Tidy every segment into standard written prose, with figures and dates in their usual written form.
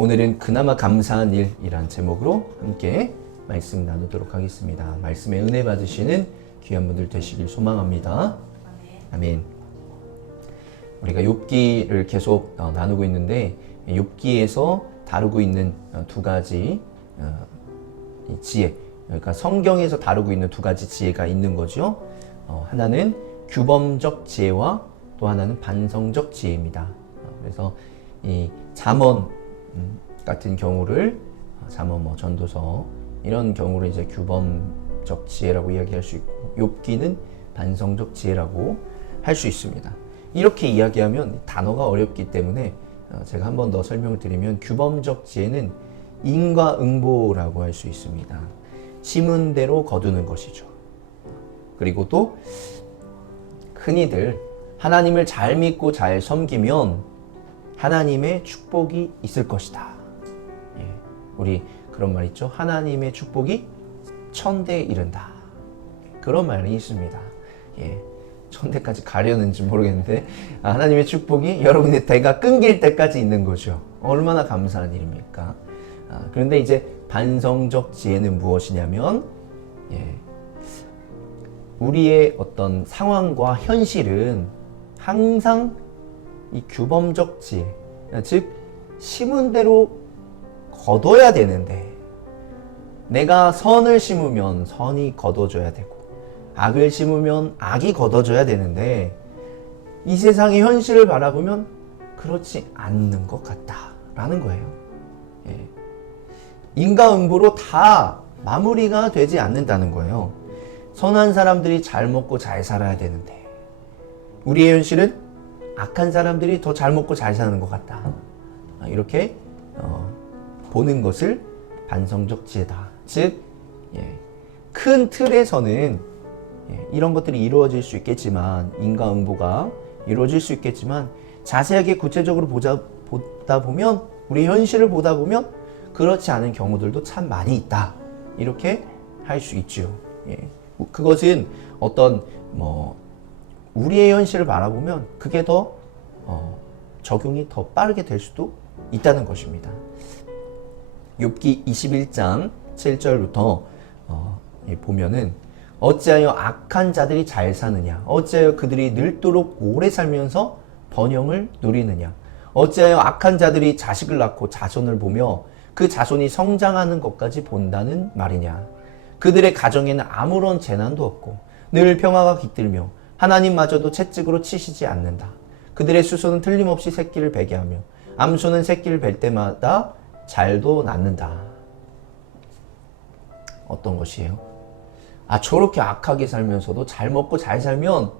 오늘은 그나마 감사한 일이란 제목으로 함께 말씀 나누도록 하겠습니다. 말씀에 은혜 받으시는 귀한 분들 되시길 소망합니다. 아멘. 우리가 욥기를 계속 나누고 있는데 욥기에서 다루고 있는 두 가지 지혜, 그러니까 성경에서 다루고 있는 두 가지 지혜가 있는 거죠. 하나는 규범적 지혜와 또 하나는 반성적 지혜입니다. 그래서 이 잠언 같은 경우를 잠언 전도서 이런 경우를 이제 규범적 지혜라고 이야기할 수 있고 욥기는 반성적 지혜라고 할 수 있습니다. 이렇게 이야기하면 단어가 어렵기 때문에 제가 한 번 더 설명을 드리면 규범적 지혜는 인과응보라고 할 수 있습니다. 심은 대로 거두는 것이죠. 그리고 또 흔히들 하나님을 잘 믿고 잘 섬기면 하나님의 축복이 있을 것이다. 우리 그런 말 있죠. 하나님의 축복이 천대에 이른다. 그런 말이 있습니다. 천대까지 가려는지 모르겠는데 하나님의 축복이 여러분의 대가 끊길 때까지 있는 거죠. 얼마나 감사한 일입니까? 그런데 이제 반성적 지혜는 무엇이냐면 우리의 어떤 상황과 현실은 항상 이 규범적 지혜, 즉 심은 대로 거둬야 되는데 내가 선을 심으면 선이 거둬져야 되고 악을 심으면 악이 거둬져야 되는데 이 세상의 현실을 바라보면 그렇지 않는 것 같다라는 거예요. 인과응보로 다 마무리가 되지 않는다는 거예요. 선한 사람들이 잘 먹고 잘 살아야 되는데 우리의 현실은 악한 사람들이 더 잘 먹고 잘 사는 것 같다. 이렇게 보는 것을 반성적 지혜다. 즉, 큰 틀에서는 이런 것들이 이루어질 수 있겠지만 인과응보가 이루어질 수 있겠지만 자세하게 구체적으로 보다 보면 우리 현실을 보다 보면 그렇지 않은 경우들도 참 많이 있다. 이렇게 할 수 있죠. 그것은 어떤 우리의 현실을 바라보면 그게 더 적용이 더 빠르게 될 수도 있다는 것입니다. 욥기 21장 7절부터 보면은 어찌하여 악한 자들이 잘 사느냐 어찌하여 그들이 늙도록 오래 살면서 번영을 누리느냐 어찌하여 악한 자들이 자식을 낳고 자손을 보며 그 자손이 성장하는 것까지 본다는 말이냐 그들의 가정에는 아무런 재난도 없고 늘 평화가 깃들며 하나님마저도 채찍으로 치시지 않는다. 그들의 수소는 틀림없이 새끼를 베게 하며 암소는 새끼를 뵐 때마다 잘도 낳는다. 어떤 것이에요? 저렇게 악하게 살면서도 잘 먹고 잘 살면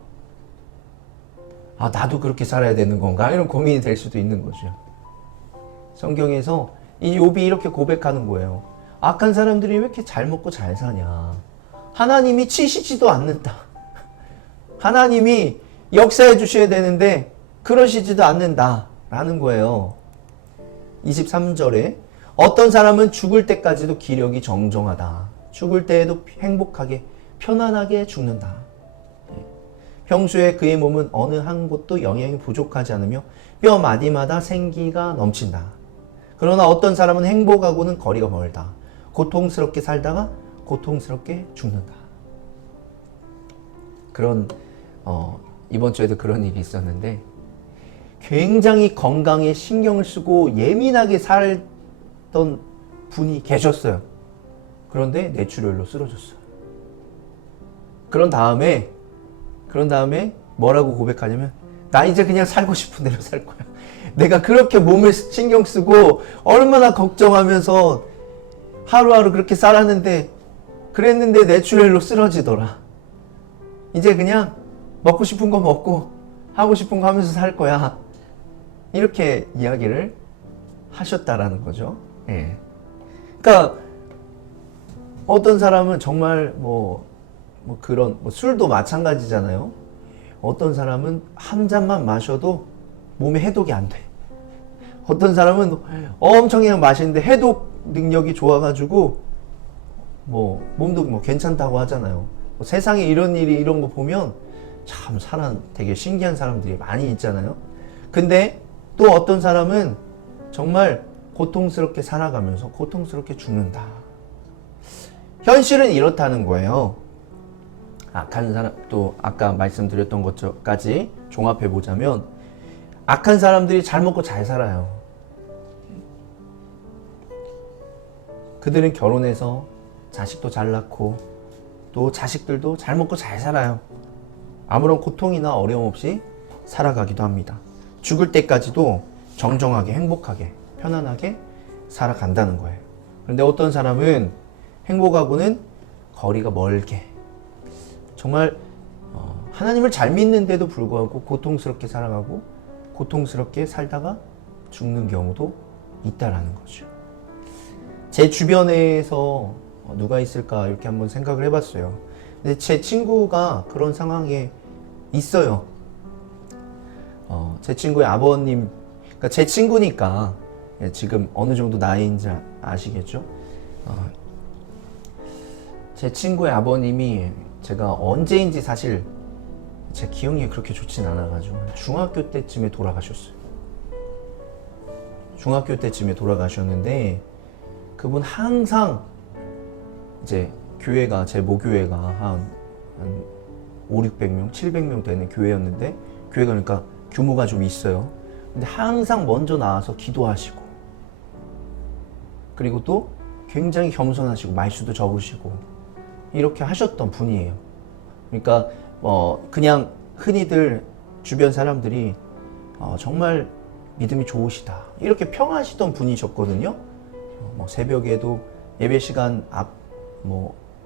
나도 그렇게 살아야 되는 건가? 이런 고민이 될 수도 있는 거죠. 성경에서 이 욥이 이렇게 고백하는 거예요. 악한 사람들이 왜 이렇게 잘 먹고 잘 사냐? 하나님이 치시지도 않는다. 하나님이 역사해 주셔야 되는데 그러시지도 않는다라는 거예요. 23절에 어떤 사람은 죽을 때까지도 기력이 정정하다. 죽을 때에도 행복하게 편안하게 죽는다. 평소에 그의 몸은 어느 한 곳도 영양이 부족하지 않으며 뼈 마디마다 생기가 넘친다. 그러나 어떤 사람은 행복하고는 거리가 멀다. 고통스럽게 살다가 고통스럽게 죽는다. 이번 주에도 그런 일이 있었는데 굉장히 건강에 신경을 쓰고 예민하게 살던 분이 계셨어요. 그런데 뇌출혈로 쓰러졌어요. 그런 다음에 뭐라고 고백하냐면 나 이제 그냥 살고 싶은 대로 살 거야. 내가 그렇게 몸을 신경 쓰고 얼마나 걱정하면서 하루하루 그렇게 살았는데 그랬는데 뇌출혈로 쓰러지더라. 이제 그냥 먹고 싶은 거 먹고 하고 싶은 거 하면서 살 거야. 이렇게 이야기를 하셨다라는 거죠. 그러니까 어떤 사람은 정말 그런 술도 마찬가지잖아요. 어떤 사람은 한 잔만 마셔도 몸에 해독이 안 돼. 어떤 사람은 엄청 그냥 마시는데 해독 능력이 좋아가지고 몸도 괜찮다고 하잖아요. 세상에 이런 거 보면 참 사람 되게 신기한 사람들이 많이 있잖아요. 근데 또 어떤 사람은 정말 고통스럽게 살아가면서 고통스럽게 죽는다. 현실은 이렇다는 거예요. 악한 사람, 또 아까 말씀드렸던 것까지 종합해 보자면 악한 사람들이 잘 먹고 잘 살아요. 그들은 결혼해서 자식도 잘 낳고 또 자식들도 잘 먹고 잘 살아요. 아무런 고통이나 어려움 없이 살아가기도 합니다. 죽을 때까지도 정정하게 행복하게 편안하게 살아간다는 거예요. 그런데 어떤 사람은 행복하고는 거리가 멀게 정말 하나님을 잘 믿는데도 불구하고 고통스럽게 살아가고 고통스럽게 살다가 죽는 경우도 있다라는 거죠. 제 주변에서 누가 있을까 이렇게 한번 생각을 해봤어요. 근데 제 친구가 그런 상황에 있어요. 제 친구의 아버님, 그러니까 제 친구니까 지금 어느 정도 나이인지 아시겠죠? 제 친구의 아버님이 제가 언제인지 사실 제 기억이 그렇게 좋진 않아가지고 중학교 때쯤에 돌아가셨어요. 중학교 때쯤에 돌아가셨는데 그분 항상 이제 교회가 제 모교회가 한 5, 600명, 700명 되는 교회였는데 교회가 그러니까 규모가 좀 있어요. 근데 항상 먼저 나와서 기도하시고 그리고 또 굉장히 겸손하시고 말수도 적으시고 이렇게 하셨던 분이에요. 그러니까 그냥 흔히들 주변 사람들이 정말 믿음이 좋으시다 이렇게 평하시던 분이셨거든요. 새벽에도 예배 시간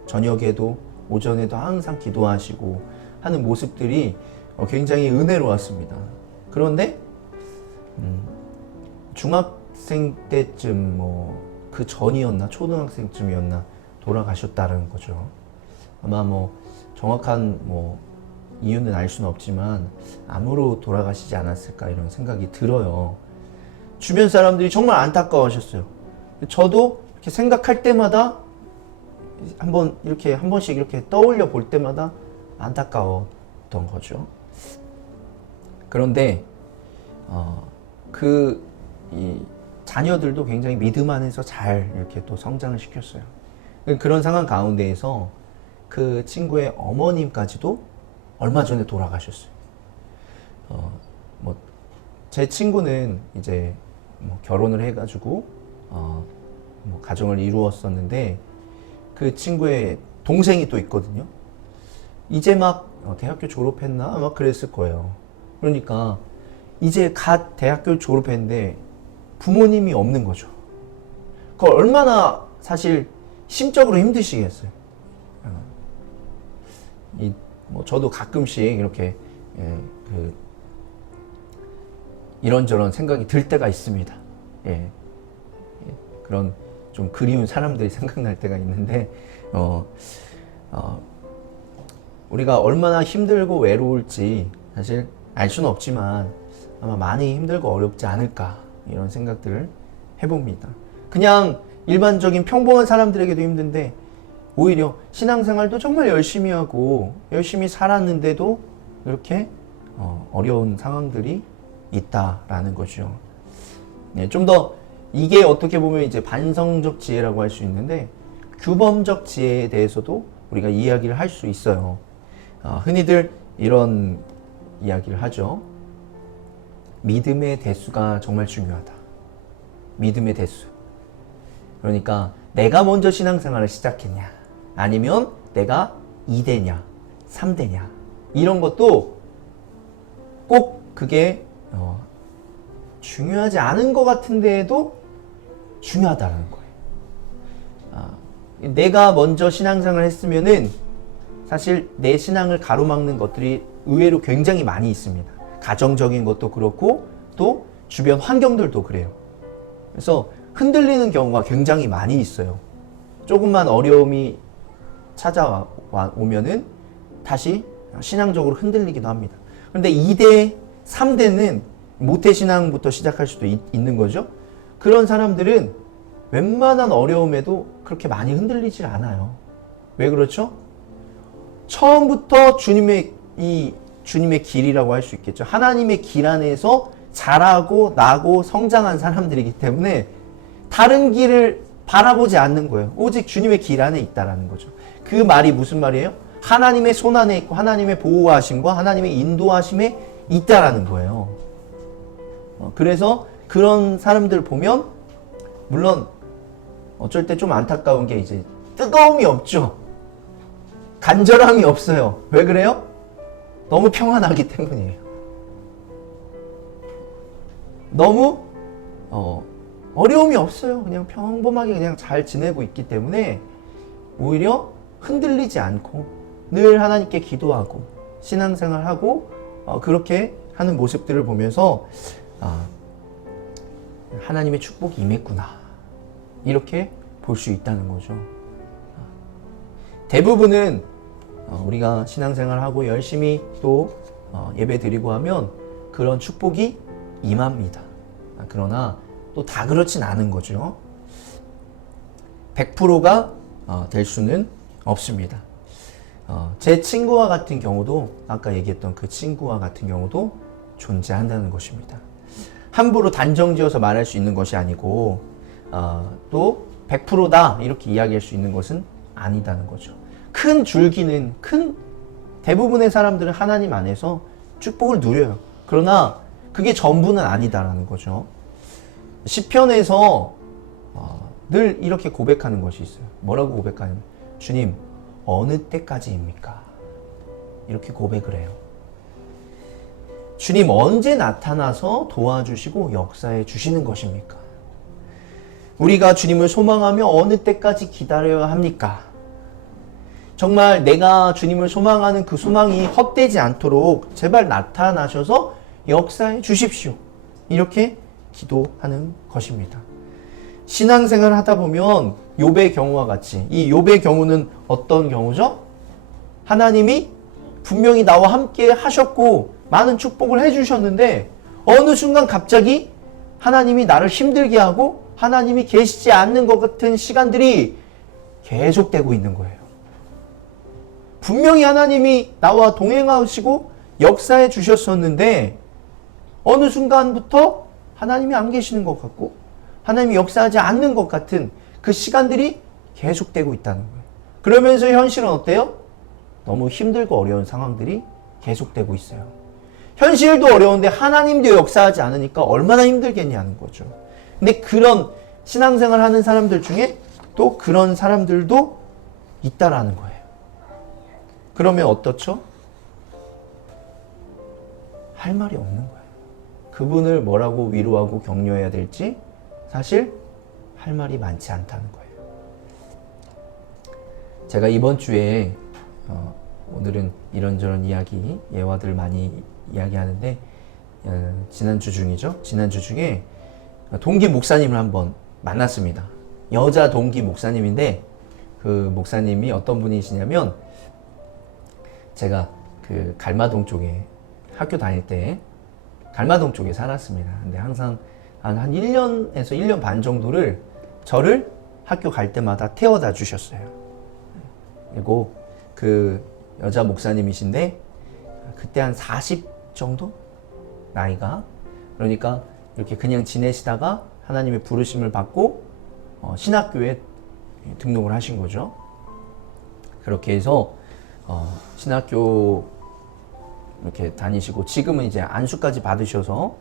저녁에도 오전에도 항상 기도하시고 하는 모습들이 굉장히 은혜로웠습니다. 그런데 중학생 때쯤 그 전이었나 초등학생쯤이었나 돌아가셨다는 거죠. 아마 정확한 이유는 알 수는 없지만 암으로 돌아가시지 않았을까 이런 생각이 들어요. 주변 사람들이 정말 안타까워하셨어요. 저도 이렇게 생각할 때마다 한 번씩 이렇게 떠올려 볼 때마다 안타까웠던 거죠. 그런데 이 자녀들도 굉장히 믿음 안에서 잘 이렇게 또 성장을 시켰어요. 그런 상황 가운데에서 그 친구의 어머님까지도 얼마 전에 돌아가셨어요. 제 친구는 이제 결혼을 해가지고 가정을 이루었었는데 그 친구의 동생이 또 있거든요. 이제 막 대학교 졸업했나 아마 그랬을 거예요. 그러니까 이제 갓 대학교 졸업했는데 부모님이 없는 거죠. 그걸 얼마나 사실 심적으로 힘드시겠어요. 저도 가끔씩 이렇게 이런저런 생각이 들 때가 있습니다. 그런 좀 그리운 사람들이 생각날 때가 있는데 우리가 얼마나 힘들고 외로울지 사실 알 수는 없지만 아마 많이 힘들고 어렵지 않을까 이런 생각들을 해봅니다. 그냥 일반적인 평범한 사람들에게도 힘든데 오히려 신앙생활도 정말 열심히 하고 열심히 살았는데도 이렇게 어려운 상황들이 있다라는 거죠. 좀 더 이게 어떻게 보면 이제 반성적 지혜라고 할 수 있는데 규범적 지혜에 대해서도 우리가 이야기를 할 수 있어요. 흔히들 이런 이야기를 하죠. 믿음의 대수가 정말 중요하다. 믿음의 대수. 그러니까 내가 먼저 신앙생활을 시작했냐 아니면 내가 2대냐 3대냐 이런 것도 꼭 그게 중요하지 않은 것 같은데도 중요하다는 거예요. 내가 먼저 신앙생활을 했으면은 사실 내 신앙을 가로막는 것들이 의외로 굉장히 많이 있습니다. 가정적인 것도 그렇고 또 주변 환경들도 그래요. 그래서 흔들리는 경우가 굉장히 많이 있어요. 조금만 어려움이 찾아오면은 다시 신앙적으로 흔들리기도 합니다. 그런데 2대, 3대는 모태신앙부터 시작할 수도 있는 거죠. 그런 사람들은 웬만한 어려움에도 그렇게 많이 흔들리질 않아요. 왜 그렇죠? 처음부터 주님의 길이라고 할 수 있겠죠. 하나님의 길 안에서 자라고 나고 성장한 사람들이기 때문에 다른 길을 바라보지 않는 거예요. 오직 주님의 길 안에 있다라는 거죠. 그 말이 무슨 말이에요? 하나님의 손 안에 있고 하나님의 보호하심과 하나님의 인도하심에 있다라는 거예요. 그래서 그런 사람들 보면 물론 어쩔 때 좀 안타까운 게 이제 뜨거움이 없죠. 간절함이 없어요. 왜 그래요? 너무 평안하기 때문이에요. 너무 어려움이 없어요. 그냥 평범하게 그냥 잘 지내고 있기 때문에 오히려 흔들리지 않고 늘 하나님께 기도하고 신앙생활하고 그렇게 하는 모습들을 보면서 하나님의 축복이 임했구나 이렇게 볼 수 있다는 거죠. 대부분은 우리가 신앙생활하고 열심히 또 예배 드리고 하면 그런 축복이 임합니다. 그러나 또 다 그렇진 않은 거죠. 100%가 될 수는 없습니다. 제 친구와 같은 경우도 아까 얘기했던 그 친구와 같은 경우도 존재한다는 것입니다. 함부로 단정지어서 말할 수 있는 것이 아니고 또 100%다 이렇게 이야기할 수 있는 것은 아니다는 거죠. 큰 줄기는 대부분의 사람들은 하나님 안에서 축복을 누려요. 그러나 그게 전부는 아니다라는 거죠. 시편에서 늘 이렇게 고백하는 것이 있어요. 뭐라고 고백하냐면 주님 어느 때까지입니까? 이렇게 고백을 해요. 주님 언제 나타나서 도와주시고 역사해 주시는 것입니까? 우리가 주님을 소망하며 어느 때까지 기다려야 합니까? 정말 내가 주님을 소망하는 그 소망이 헛되지 않도록 제발 나타나셔서 역사해 주십시오. 이렇게 기도하는 것입니다. 신앙생활을 하다 보면 욥의 경우와 같이 이 욥의 경우는 어떤 경우죠? 하나님이 분명히 나와 함께 하셨고 많은 축복을 해주셨는데 어느 순간 갑자기 하나님이 나를 힘들게 하고 하나님이 계시지 않는 것 같은 시간들이 계속되고 있는 거예요. 분명히 하나님이 나와 동행하시고 역사해 주셨었는데 어느 순간부터 하나님이 안 계시는 것 같고 하나님이 역사하지 않는 것 같은 그 시간들이 계속되고 있다는 거예요. 그러면서 현실은 어때요? 너무 힘들고 어려운 상황들이 계속되고 있어요. 현실도 어려운데 하나님도 역사하지 않으니까 얼마나 힘들겠냐는 거죠. 근데 그런 신앙생활 하는 사람들 중에 또 그런 사람들도 있다라는 거예요. 그러면 어떻죠? 할 말이 없는 거예요. 그분을 뭐라고 위로하고 격려해야 될지 사실 할 말이 많지 않다는 거예요. 제가 이번 주에 오늘은 이런저런 이야기, 예화들 많이 이야기하는데 지난주 중이죠. 지난주 중에 동기 목사님을 한번 만났습니다. 여자 동기 목사님인데 그 목사님이 어떤 분이시냐면 제가 그 갈마동 쪽에 학교 다닐 때 갈마동 쪽에 살았습니다. 근데 항상 한 1년에서 1년 반 정도를 저를 학교 갈 때마다 태워다 주셨어요. 그리고 그 여자 목사님이신데 그때 한 40 정도? 나이가. 그러니까 이렇게 그냥 지내시다가 하나님의 부르심을 받고 신학교에 등록을 하신 거죠. 그렇게 해서 신학교 이렇게 다니시고 지금은 이제 안수까지 받으셔서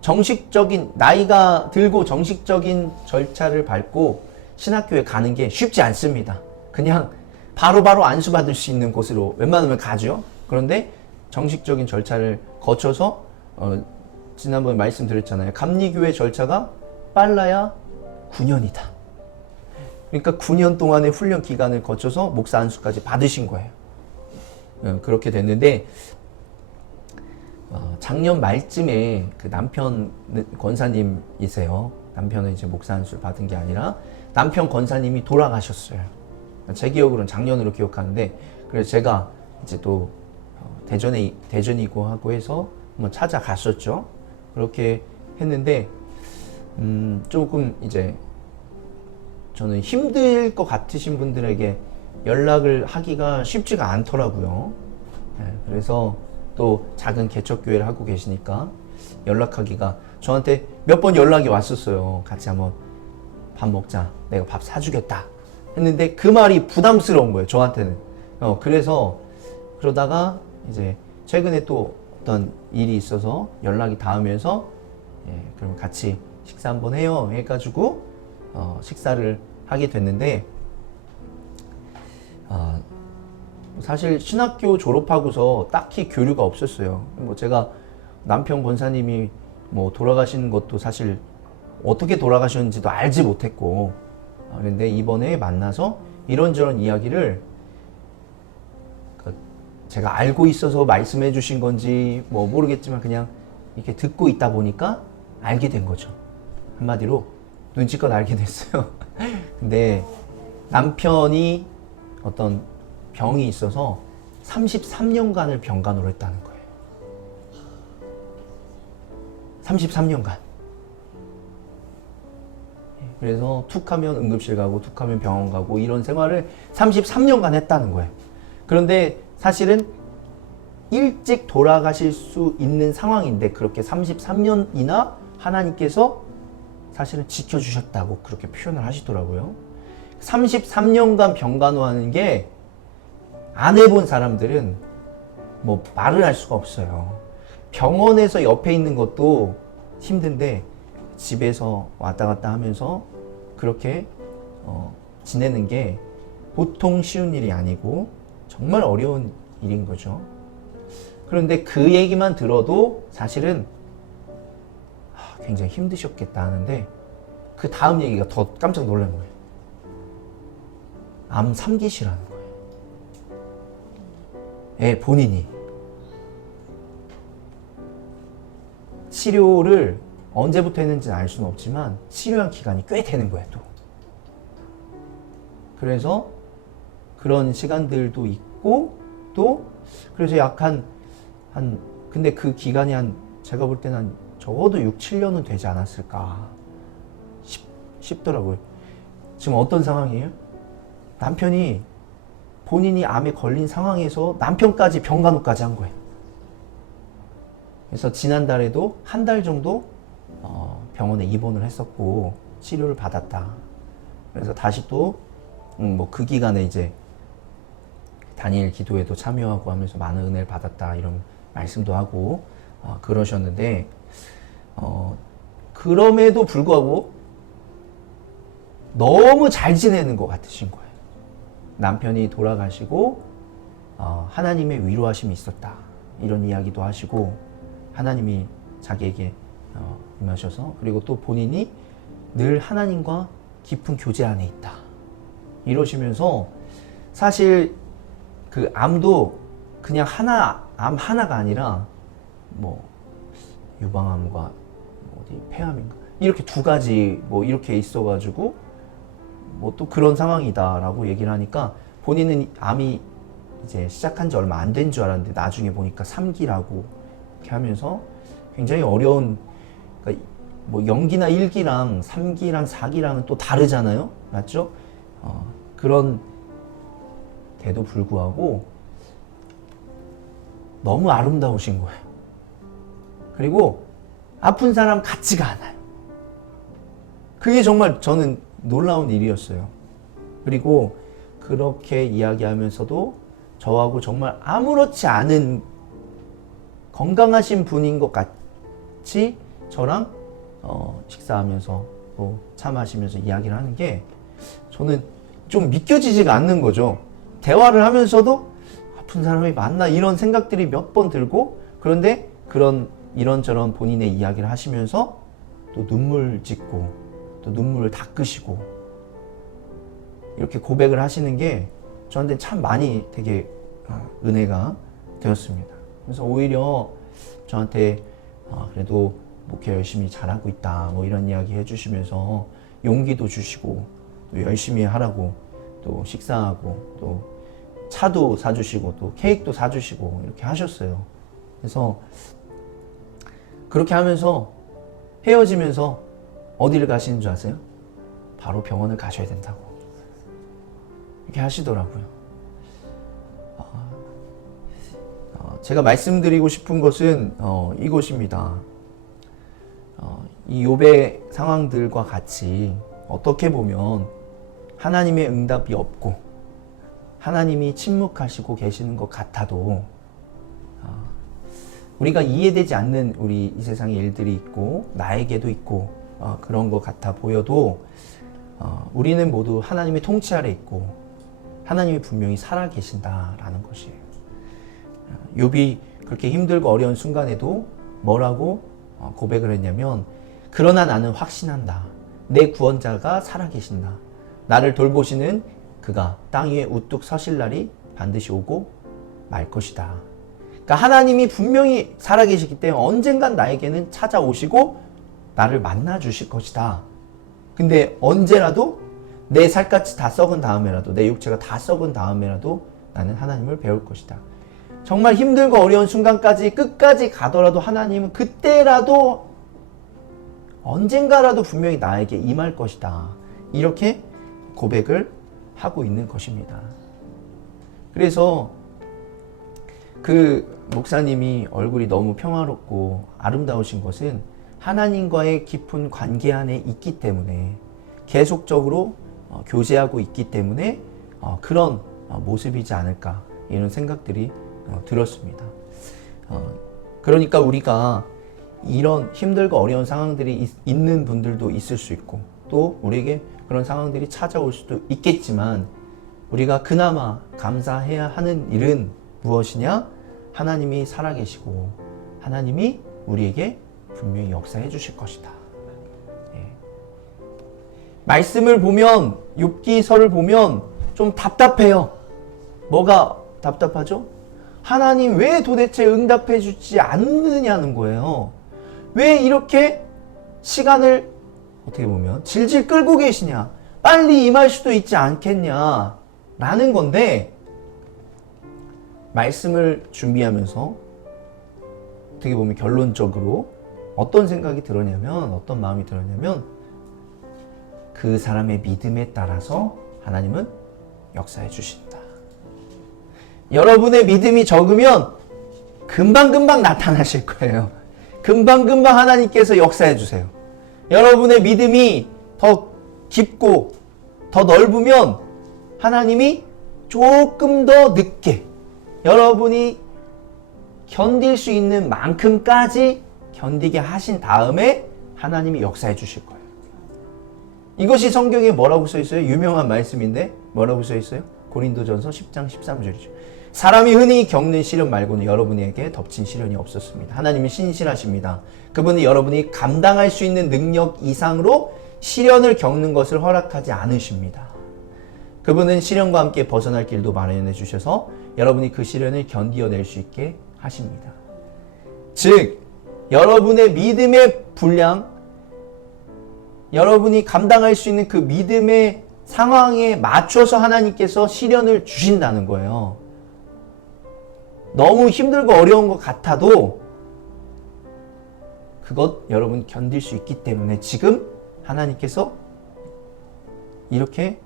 정식적인 나이가 들고 정식적인 절차를 밟고 신학교에 가는 게 쉽지 않습니다. 그냥 바로바로 안수 받을 수 있는 곳으로 웬만하면 가죠. 그런데 정식적인 절차를 거쳐서 지난번에 말씀드렸잖아요. 감리교회 절차가 빨라야 9년이다. 그러니까 9년 동안의 훈련 기간을 거쳐서 목사 안수까지 받으신 거예요. 그렇게 됐는데 작년 말쯤에 그 남편 권사님이세요. 남편은 이제 목사 안수를 받은 게 아니라 남편 권사님이 돌아가셨어요. 제 기억으로는 작년으로 기억하는데 그래서 제가 이제 또 대전이고 하고 해서 한번 찾아갔었죠. 그렇게 했는데 조금 이제 저는 힘들 것 같으신 분들에게 연락을 하기가 쉽지가 않더라고요. 그래서 또 작은 개척교회를 하고 계시니까 연락하기가 저한테 몇 번 연락이 왔었어요. 같이 한번 밥 먹자. 내가 밥 사주겠다. 했는데 그 말이 부담스러운 거예요. 저한테는. 그래서 그러다가 이제 최근에 또 어떤 일이 있어서 연락이 닿으면서 그럼 같이 식사 한번 해요. 해가지고 식사를 하게 됐는데 사실 신학교 졸업하고서 딱히 교류가 없었어요. 뭐 제가 남편 권사님이 뭐 돌아가신 것도 사실 어떻게 돌아가셨는지도 알지 못했고, 그런데 이번에 만나서 이런저런 이야기를 제가 알고 있어서 말씀해 주신 건지 뭐 모르겠지만 그냥 이렇게 듣고 있다 보니까 알게 된 거죠. 한마디로 눈치껏 알게 됐어요. 근데 남편이 어떤 병이 있어서 33년간을 병간호를 했다는 거예요. 33년간. 그래서 툭 하면 응급실 가고 툭 하면 병원 가고 이런 생활을 33년간 했다는 거예요. 그런데 사실은 일찍 돌아가실 수 있는 상황인데 그렇게 33년이나 하나님께서 사실은 지켜주셨다고 그렇게 표현을 하시더라고요. 33년간 병간호하는 게 안 해본 사람들은 뭐 말을 할 수가 없어요. 병원에서 옆에 있는 것도 힘든데 집에서 왔다 갔다 하면서 그렇게 지내는 게 보통 쉬운 일이 아니고 정말 어려운 일인 거죠. 그런데 그 얘기만 들어도 사실은 굉장히 힘드셨겠다 하는데 그 다음 얘기가 더 깜짝 놀란 거예요. 암 3기시라는 거예요. 본인이 치료를 언제부터 했는지는 알 수는 없지만 치료한 기간이 꽤 되는 거예요, 또. 그래서 그런 시간들도 있고 또 그래서 약간 근데 그 기간이 제가 볼 때는 적어도 6, 7년은 되지 않았을까 싶더라고요. 지금 어떤 상황이에요? 남편이 본인이 암에 걸린 상황에서 남편까지 병간호까지 한 거예요. 그래서 지난달에도 한 달 정도 병원에 입원을 했었고 치료를 받았다. 그래서 다시 또 뭐 그 기간에 이제 다니엘 기도에도 참여하고 하면서 많은 은혜를 받았다 이런 말씀도 하고 그러셨는데 그럼에도 불구하고 너무 잘 지내는 것 같으신 거예요. 남편이 돌아가시고 하나님의 위로하심이 있었다 이런 이야기도 하시고 하나님이 자기에게 임하셔서 그리고 또 본인이 늘 하나님과 깊은 교제 안에 있다 이러시면서 사실 그 암도 그냥 암 하나가 아니라 뭐 유방암과 어디 폐암인가 이렇게 두 가지 뭐 이렇게 있어가지고 뭐 또 그런 상황이다라고 얘기를 하니까 본인은 암이 이제 시작한 지 얼마 안 된 줄 알았는데 나중에 보니까 3기라고 이렇게 하면서 굉장히 어려운 그러니까 뭐 0기나 1기랑 3기랑 4기랑은 또 다르잖아요, 맞죠? 그런 데도 불구하고 너무 아름다우신 거예요. 그리고 아픈 사람 같지가 않아요. 그게 정말 저는 놀라운 일이었어요. 그리고 그렇게 이야기하면서도 저하고 정말 아무렇지 않은 건강하신 분인 것 같이 저랑 식사하면서 또 차 마시면서 이야기를 하는 게 저는 좀 믿겨지지가 않는 거죠. 대화를 하면서도 아픈 사람이 맞나 이런 생각들이 몇 번 들고 그런데 이런저런 본인의 이야기를 하시면서 또 눈물 짓고 또 눈물을 닦으시고 이렇게 고백을 하시는 게 저한테 참 많이 되게 은혜가 되었습니다. 그래서 오히려 저한테 그래도 목회 열심히 잘하고 있다 뭐 이런 이야기 해주시면서 용기도 주시고 또 열심히 하라고 또 식사하고 또 차도 사주시고 또 케이크도 사주시고 이렇게 하셨어요. 그래서 그렇게 하면서 헤어지면서 어디를 가시는 줄 아세요? 바로 병원을 가셔야 된다고 이렇게 하시더라고요. 제가 말씀드리고 싶은 것은 이것입니다. 이 욥의 상황들과 같이 어떻게 보면 하나님의 응답이 없고 하나님이 침묵하시고 계시는 것 같아도 우리가 이해되지 않는 우리 이 세상의 일들이 있고 나에게도 있고 그런 것 같아 보여도 우리는 모두 하나님의 통치 아래 있고 하나님이 분명히 살아계신다라는 것이에요. 욥이 그렇게 힘들고 어려운 순간에도 뭐라고 고백을 했냐면, 그러나 나는 확신한다. 내 구원자가 살아계신다. 나를 돌보시는 그가 땅 위에 우뚝 서실 날이 반드시 오고 말 것이다. 그러니까 하나님이 분명히 살아계시기 때문에 언젠간 나에게는 찾아오시고 나를 만나 주실 것이다. 근데 언제라도 내 살갗이 다 썩은 다음에라도, 내 육체가 다 썩은 다음에라도 나는 하나님을 배울 것이다. 정말 힘들고 어려운 순간까지 끝까지 가더라도 하나님은 그때라도 언젠가라도 분명히 나에게 임할 것이다. 이렇게 고백을 하고 있는 것입니다. 그래서 그 목사님이 얼굴이 너무 평화롭고 아름다우신 것은 하나님과의 깊은 관계 안에 있기 때문에, 계속적으로 교제하고 있기 때문에 그런 모습이지 않을까, 이런 생각들이 들었습니다. 그러니까 우리가 이런 힘들고 어려운 상황들이 있는 분들도 있을 수 있고, 또 우리에게 그런 상황들이 찾아올 수도 있겠지만, 우리가 그나마 감사해야 하는 일은 무엇이냐? 하나님이 살아계시고 하나님이 우리에게 분명히 역사해 주실 것이다. 말씀을 보면, 욥기서를 보면 좀 답답해요. 뭐가 답답하죠? 하나님 왜 도대체 응답해 주지 않느냐는 거예요. 왜 이렇게 시간을 어떻게 보면 질질 끌고 계시냐, 빨리 임할 수도 있지 않겠냐 라는 건데, 말씀을 준비하면서 어떻게 보면 결론적으로 어떤 생각이 들었냐면, 어떤 마음이 들었냐면, 그 사람의 믿음에 따라서 하나님은 역사해 주신다. 여러분의 믿음이 적으면 금방금방 나타나실 거예요. 금방금방 하나님께서 역사해 주세요. 여러분의 믿음이 더 깊고 더 넓으면 하나님이 조금 더 늦게, 여러분이 견딜 수 있는 만큼까지 견디게 하신 다음에 하나님이 역사해 주실 거예요. 이것이 성경에 뭐라고 써 있어요? 유명한 말씀인데 뭐라고 써 있어요? 고린도전서 10장 13절이죠. 사람이 흔히 겪는 시련 말고는 여러분에게 덮친 시련이 없었습니다. 하나님은 신실하십니다. 그분은 여러분이 감당할 수 있는 능력 이상으로 시련을 겪는 것을 허락하지 않으십니다. 그분은 시련과 함께 벗어날 길도 마련해 주셔서 여러분이 그 시련을 견디어낼 수 있게 하십니다. 즉, 여러분의 믿음의 분량, 여러분이 감당할 수 있는 그 믿음의 상황에 맞춰서 하나님께서 시련을 주신다는 거예요. 너무 힘들고 어려운 것 같아도 그것 여러분 견딜 수 있기 때문에 지금 하나님께서 이렇게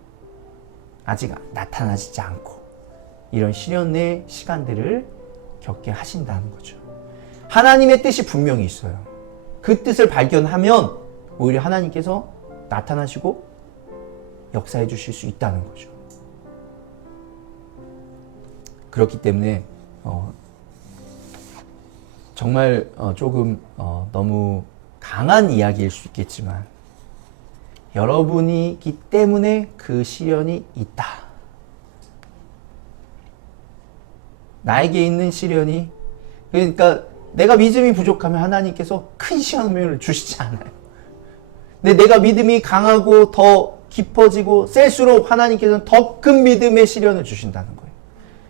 아직 나타나지 않고 이런 시련의 시간들을 겪게 하신다는 거죠. 하나님의 뜻이 분명히 있어요. 그 뜻을 발견하면 오히려 하나님께서 나타나시고 역사해 주실 수 있다는 거죠. 그렇기 때문에 정말 조금 너무 강한 이야기일 수 있겠지만, 여러분이기 때문에 그 시련이 있다. 나에게 있는 시련이, 그러니까 내가 믿음이 부족하면 하나님께서 큰 시험을 주시지 않아요. 근데 내가 믿음이 강하고 더 깊어지고 셀수록 하나님께서는 더 큰 믿음의 시련을 주신다는 거예요.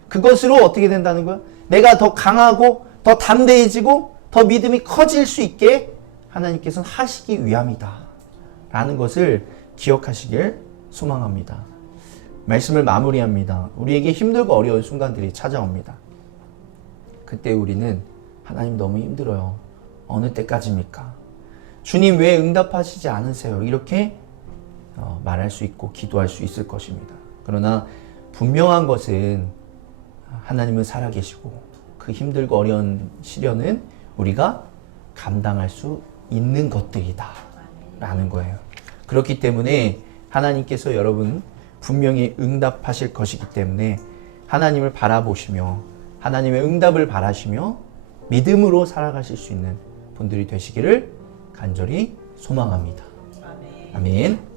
그것으로 어떻게 된다는 거예요? 내가 더 강하고 더 담대해지고 더 믿음이 커질 수 있게 하나님께서는 하시기 위함이다 라는 것을 기억하시길 소망합니다. 말씀을 마무리합니다. 우리에게 힘들고 어려운 순간들이 찾아옵니다. 그때 우리는 하나님 너무 힘들어요. 어느 때까지입니까? 주님 왜 응답하시지 않으세요? 이렇게 말할 수 있고 기도할 수 있을 것입니다. 그러나 분명한 것은 하나님은 살아계시고 그 힘들고 어려운 시련은 우리가 감당할 수 있는 것들이다 라는 거예요. 그렇기 때문에 하나님께서 여러분 분명히 응답하실 것이기 때문에 하나님을 바라보시며 하나님의 응답을 바라시며 믿음으로 살아가실 수 있는 분들이 되시기를 간절히 소망합니다. 아멘.